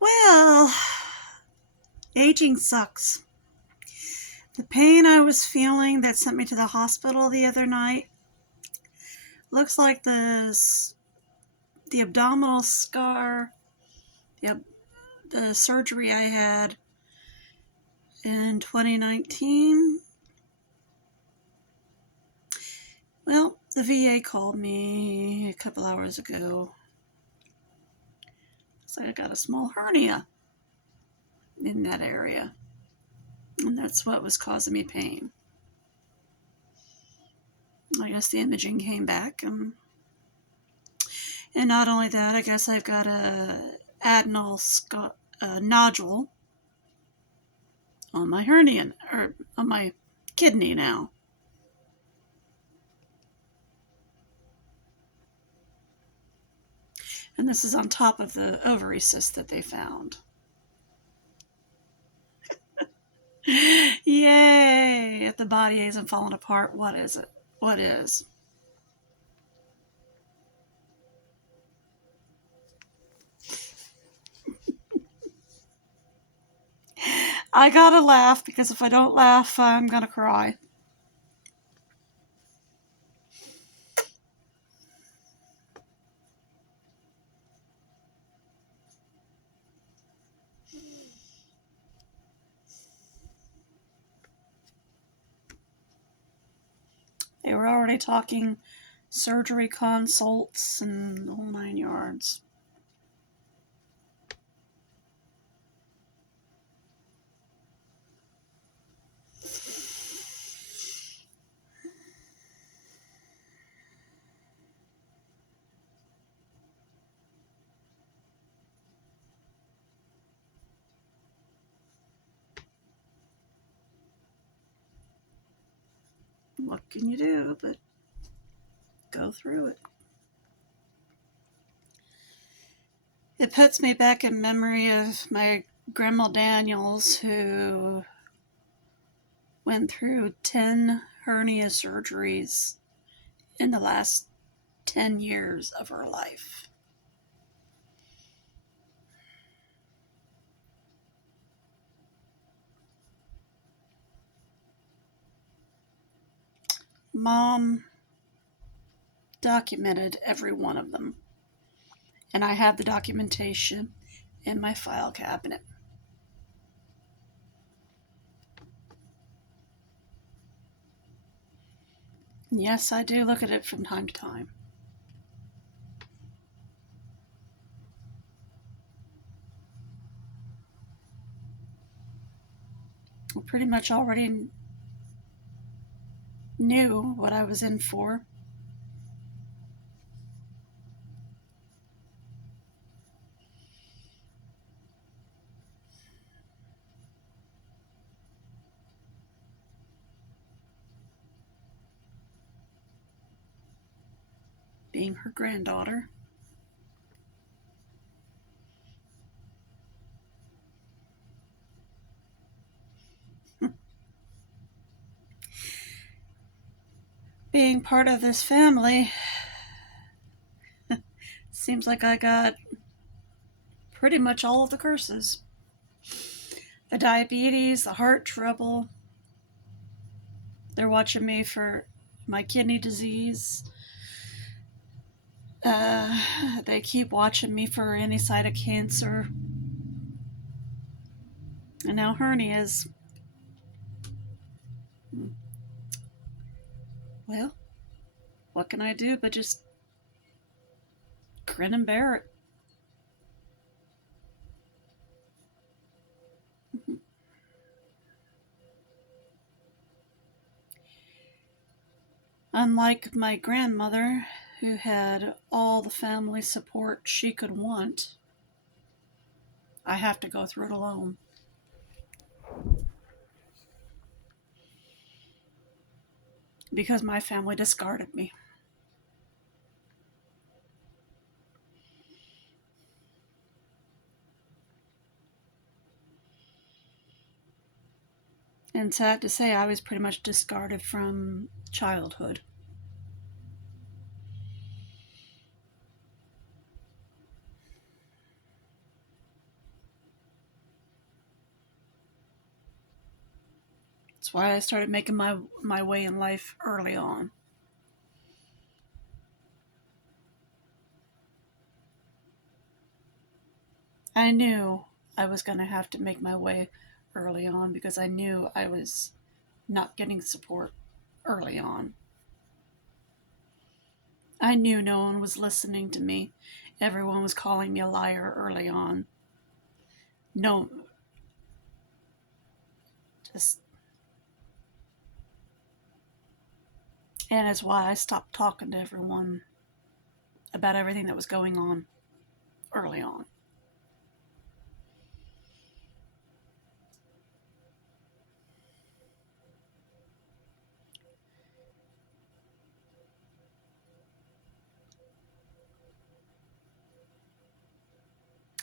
Well, aging sucks. The pain I was feeling that sent me to the hospital the other night looks like the abdominal scar, the, the surgery I had in 2019. Well, the VA called me a couple hours ago. So I got a small hernia in that area, and that's what was causing me pain. I guess the imaging came back, and not only that, I guess I've got a nodule on my hernia, or on my kidney now. And this is on top of the ovary cyst that they found. Yay! If the body isn't falling apart, what is it? What is? I gotta laugh because if I don't laugh, I'm gonna cry. They were already talking surgery consults and the whole 9 yards. What can you do but go through it? It puts me back in memory of my grandma Daniels, who went through 10 hernia surgeries in the last 10 years of her life. Mom documented every one of them, and I have the documentation in my file cabinet. And yes, I do look at it from time to time. I pretty much already knew what I was in for. Being her granddaughter. Being part of this family, seems like I got pretty much all of the curses. The diabetes, the heart trouble. They're watching me for my kidney disease. They keep watching me for any side of cancer. And now hernias. Well, what can I do but just grin and bear it? Unlike my grandmother, who had all the family support she could want, I have to go through it alone. Because my family discarded me. And sad to say, I was pretty much discarded from childhood. That's why I started making my way in life early on. I knew I was going to have to make my way early on because I knew I was not getting support early on. I knew no one was listening to me. Everyone was calling me a liar early on. No, just, and it's why I stopped talking to everyone about everything that was going on early on.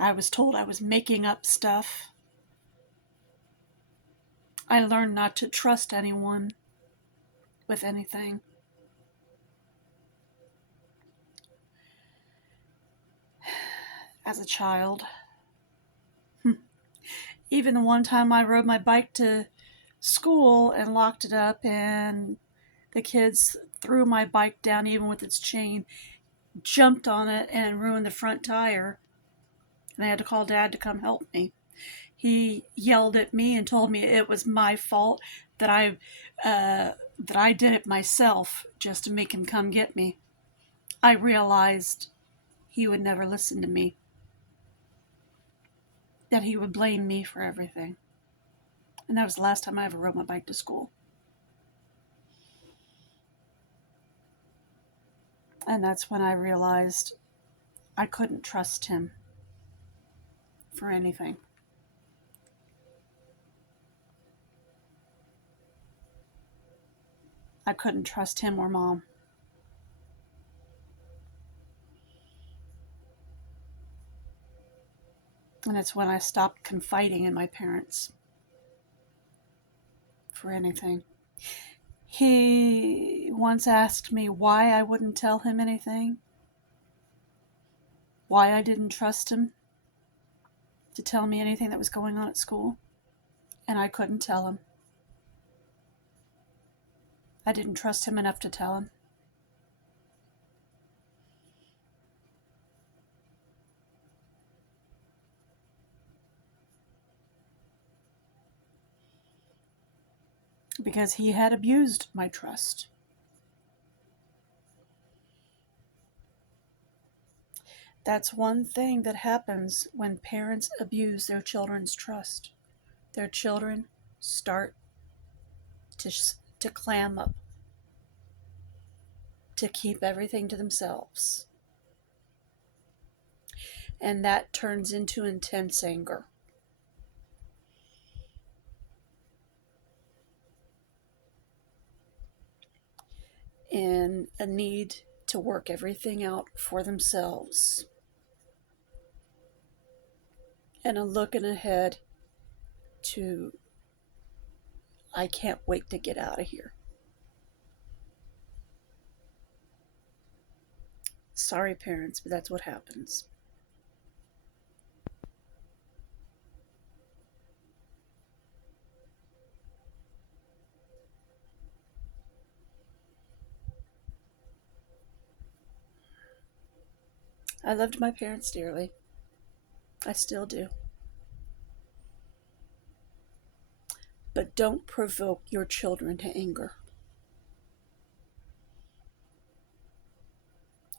I was told I was making up stuff. I learned not to trust anyone with anything. As a child. Even the one time I rode my bike to school and locked it up, and the kids threw my bike down even with its chain, jumped on it, and ruined the front tire. And I had to call Dad to come help me. He yelled at me and told me it was my fault that I did it myself just to make him come get me. I realized he would never listen to me, that he would blame me for everything. And that was the last time I ever rode my bike to school. And that's when I realized I couldn't trust him for anything. I couldn't trust him or Mom. And it's when I stopped confiding in my parents for anything. He once asked me why I wouldn't tell him anything, why I didn't trust him to tell me anything that was going on at school, and I couldn't tell him. I didn't trust him enough to tell him. Because he had abused my trust. That's one thing that happens when parents abuse their children's trust. Their children start to clam up, to keep everything to themselves. And that turns into intense anger. And a need to work everything out for themselves. And a looking ahead to, I can't wait to get out of here. Sorry, parents, but that's what happens. I loved my parents dearly. I still do. But don't provoke your children to anger.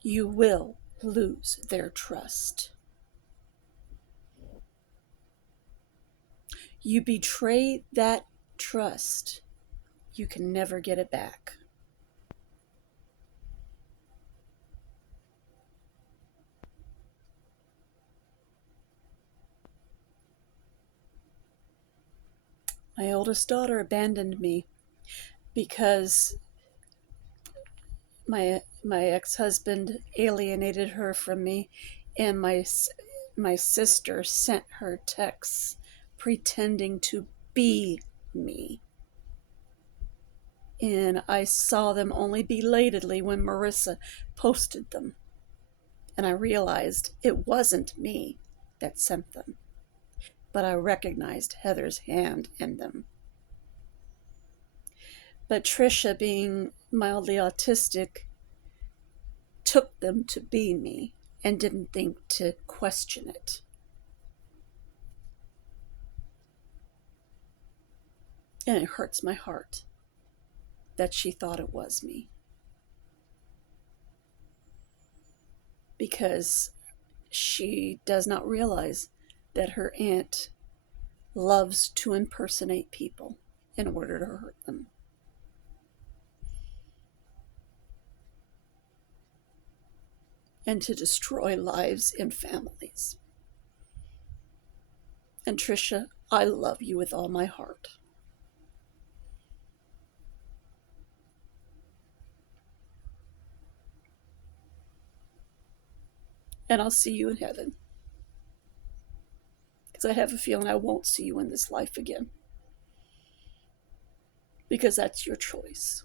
You will lose their trust. You betray that trust, you can never get it back. My oldest daughter abandoned me because my ex-husband alienated her from me, and my sister sent her texts pretending to be me. And I saw them only belatedly when Marissa posted them. And I realized it wasn't me that sent them, but I recognized Heather's hand in them. But Trisha, being mildly autistic, took them to be me and didn't think to question it. And it hurts my heart that she thought it was me. Because she does not realize that her aunt loves to impersonate people in order to hurt them. And to destroy lives and families. And Trisha, I love you with all my heart. And I'll see you in heaven. Because I have a feeling I won't see you in this life again. Because that's your choice.